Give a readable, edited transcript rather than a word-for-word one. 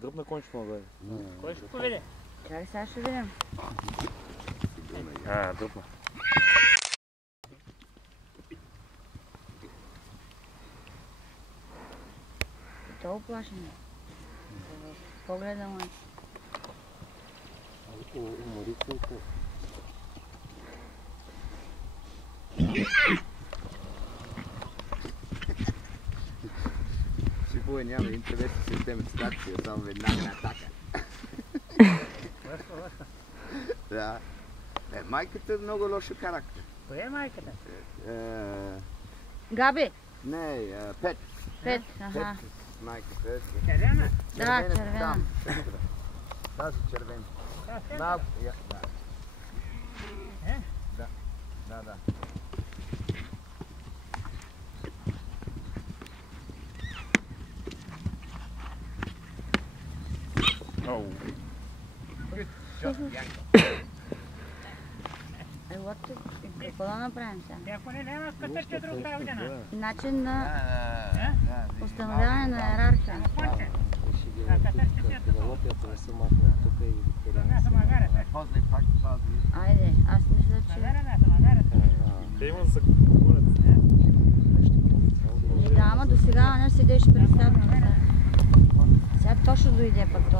Дръпна кончето му, бе. Кой ще поведе? Чакай, сега ще видим. Дръпна. Толкова плашен. Погледа му. Уморително. Шипове няма интерес в системата стакция, само веднага на атака. Да. Майката е много лоша характер. Кое е майката? Габи! Не, Пет. Пет, аха. Майката. Червена? Да, червена. Тази червена. Да. Да. Да. Какво да направим сега? Ако не няма скътърче друг тавдена. Начин на установяване на иерархия. Айде, аз мисля, че... Те има да се гонят. Да, ама до сега не седеш пред статуса. Сега точно дойде пък това.